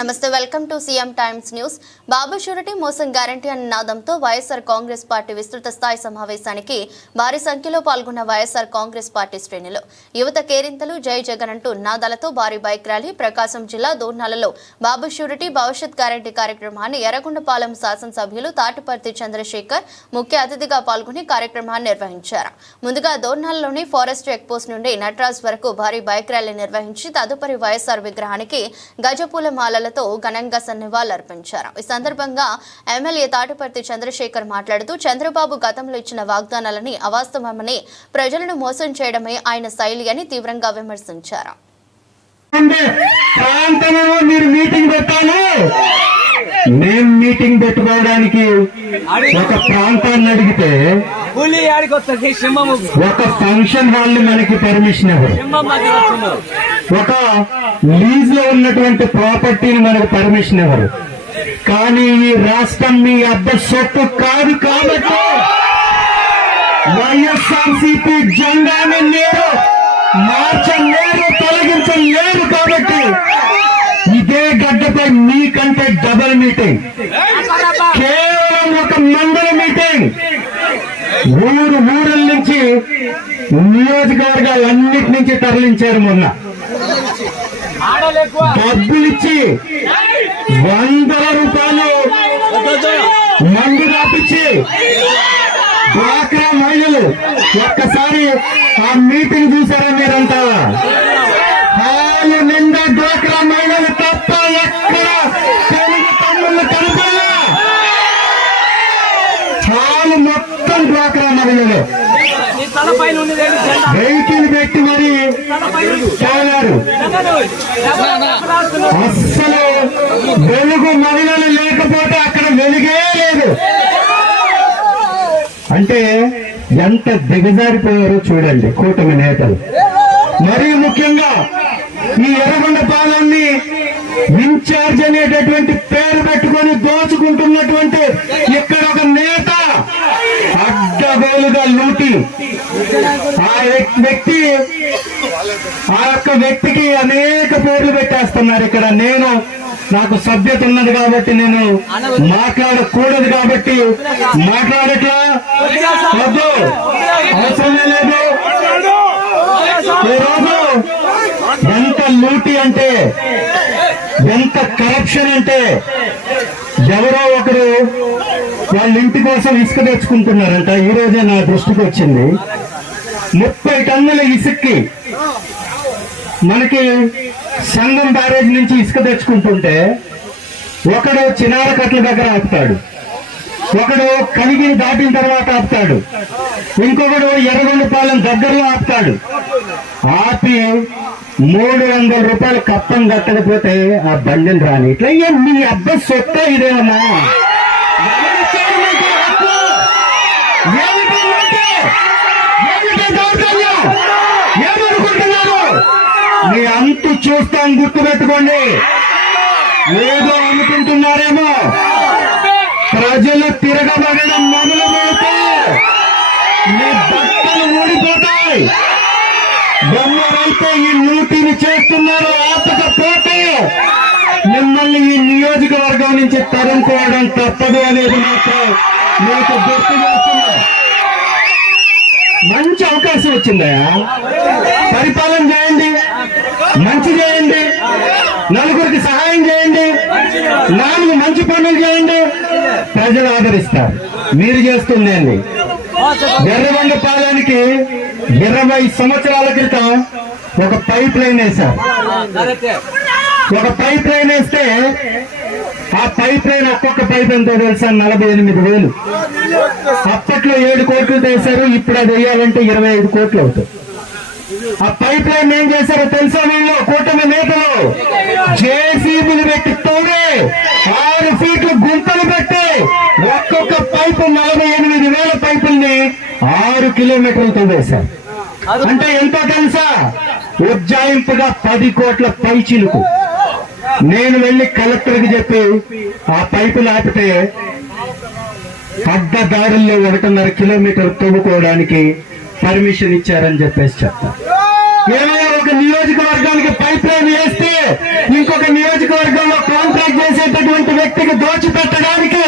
నమస్తే, welcome to CM times news. Babu surety మోసం guarantee అన్న నాదంతో వైఎస్ఆర్ కాంగ్రెస్ పార్టీ విస్తృత స్థాయి సమావేశానికి భారీ సంఖ్యలో పాల్గొన్న వైఎస్ఆర్ కాంగ్రెస్ పార్టీ శ్రేణులు యువత కేరింతలు జై జగన్ అంటూ నాదాలతో భారీ బైక్ ర్యాలీ ప్రకాశం జిల్లా దోర్నాలలో బాబు షూరిటీ భవిష్యత్ గ్యారంటీ కార్యక్రమాన్ని ఎర్రగొండపాలెం శాసనసభ్యులు తాటిపర్తి చంద్రశేఖర్ ముఖ్య అతిథిగా పాల్గొని కార్యక్రమాన్ని నిర్వహించారు. ముందుగా దోర్నాలలోని ఫారెస్ట్ చెక్ పోస్ట్ నుండి నటరాజ్ వరకు భారీ బైక్ ర్యాలీ నిర్వహించి తదుపరి వైఎస్ఆర్ విగ్రహానికి గజపూల మాలల ఘనంగా నివాళులర్పించారు. ఈ సందర్భంగా ఎమ్మెల్యే తాటిపర్తి చంద్రశేఖర్ మాట్లాడుతూ చంద్రబాబు గతంలో ఇచ్చిన వాగ్దానాలని అవాస్తవమని, ప్రజలను మోసం చేయడమే ఆయన శైలి అని తీవ్రంగా విమర్శించారు. మేము మీటింగ్ పెట్టుకోవడానికి ఒక ప్రాంతాన్ని అడిగితే ఒక ఫంక్షన్ హాల్ మనకి పర్మిషన్ ఇవ్వరు, ఒక లీజ్ లో ఉన్నటువంటి ప్రాపర్టీని మనకు పర్మిషన్ ఇవ్వరు. కానీ ఈ రాష్ట్రం మీ అబ్బ సొత్తు కాదు కాబట్టి వైఎస్ఆర్సీపీ జెండాని లేరు, మార్చలేరు, తొలగించలేరు. కాబట్టి ఇదే గడ్డపై మీకంటే డబల్ మీటింగ్, కేవలం ఒక మండల మీటింగ్, ఊరల నుంచి నియోజకవర్గాలన్నిటి నుంచి తరలించారు. మొన్న డబ్బులిచ్చి వందల రూపాయలు మందు రాపించి డ్వాక్రా మహిళలు, ఒక్కసారి ఆ మీటింగ్ చూసారా మీరంతా? హాలు నిండా డ్వాక్రా మహిళలు తప్ప ఎక్కడ తెలుగు తమ్ముళ్ళు కనపడలా. హాలు మొత్తం డ్వాక్రా మహిళలు వెహికల్ పెట్టి మరి చాలారు. అస్సలు వెలుగు మహిళలు లేకపోతే అక్కడ వెలుగే లేదు. అంటే ఎంత దిగజారిపోయారో చూడండి కూటమి నేతలు. మరీ ముఖ్యంగా ఈ ఎర్రగొండపాలెంని ఇన్ఛార్జ్ అనేటటువంటి పేరు పెట్టుకొని దోచుకుంటున్నటువంటి ఇక్కడ ఒక నేత అడ్డగోలుగా లూటి ఆ యొక్క వ్యక్తికి అనేక పేర్లు పెట్టేస్తున్నారు. ఇక్కడ నాకు సభ్యత ఉన్నది కాబట్టి నేను మాట్లాడకూడదు కాబట్టి మాట్లాడట్లా, వద్దు, అవసరమే లేదు. ఈరోజు ఎంత లూటి అంటే, ఎంత కరప్షన్ అంటే, ఎవరో ఒకరు వాళ్ళ ఇంటి కోసం ఇసుక తెచ్చుకుంటున్నారంట. ఈ రోజే నా దృష్టికి వచ్చింది. 30 టన్నుల ఇసుక్కి మనకి సంగం బ్యారేజ్ నుంచి ఇసుక తెచ్చుకుంటుంటే ఒకడు చినారకట్ల దగ్గర ఆపుతాడు, ఒకడు కలిగి దాటిన తర్వాత ఆపుతాడు, ఇంకొకడు ఎర్రగొండపాలెం దగ్గరలో ఆపుతాడు. ఆపి 300 రూపాయలు కప్పం కట్టకపోతే ఆ బండిని రాని. ఇట్లా మీ అబ్బాయి సొత్త ఇదేమన్నా? ఏమనుకుంటున్నారు? మీ అంతు చూస్తాం, గుర్తుపెట్టుకోండి. ఏదో అనుకుంటున్నారేమో. ప్రజలు తిరగబడడం మొదలు పెడితే మీ బట్టలు ఊడిపోతాయి. ఎవరైతే ఈ లూటీని చేస్తున్నారో ఆపకపోతే మిమ్మల్ని ఈ నియోజకవర్గం నుంచి తరుముకోవడం తప్పదు అనేది మాత్రం మీకు గుర్తు చేస్తున్నా. మంచి అవకాశం వచ్చిందయా, పరిపాలన చేయండి, మంచి చేయండి, నలుగురికి సహాయం చేయండి, 4 మంచి పనులు చేయండి, ప్రజలు ఆదరిస్తారు. మీరు చేస్తుందండి. ఎర్రగొండపాలెంకి 20 సంవత్సరాల క్రితం ఒక పైప్ లైన్ వేశారు. ఒక పైప్ లైన్ వేస్తే ఆ పైప్ లైన్ ఒక్కొక్క పైప్ ఎంతో తెలుసా? 48,000. అప్పట్లో 7 కోట్లు వేశారు, ఇప్పుడు అది వేయాలంటే 25 కోట్లు అవుతుంది. ఆ పైప్ లైన్ ఏం చేశారో తెలుసా? వీళ్ళు కూటమి నేతలు జేసీబీలు పెట్టి తోడే 6 ఫీట్లు గుంతలు పెట్టి ఒక్కొక్క పైపు 48,000 పైపుల్ని 6 కిలోమీటర్లతో వేశారు. అంటే ఎంతో తెలుసా? ఉజ్జాయింపుగా 10 కోట్ల పైచిలుకు. నేను వెళ్లి కలెక్టర్కి చెప్పి ఆ పైపులు ఆపితే అడ్డదారుల్లో 1.5 కిలోమీటర్ తవ్వుకోవడానికి పర్మిషన్ ఇచ్చారని చెప్పేసి చెప్తా. ఏమైనా ఒక నియోజకవర్గానికి పైప్ లైన్ వేస్తే ఇంకొక నియోజకవర్గంలో వ్యక్తికి దోచిపెట్టడానికి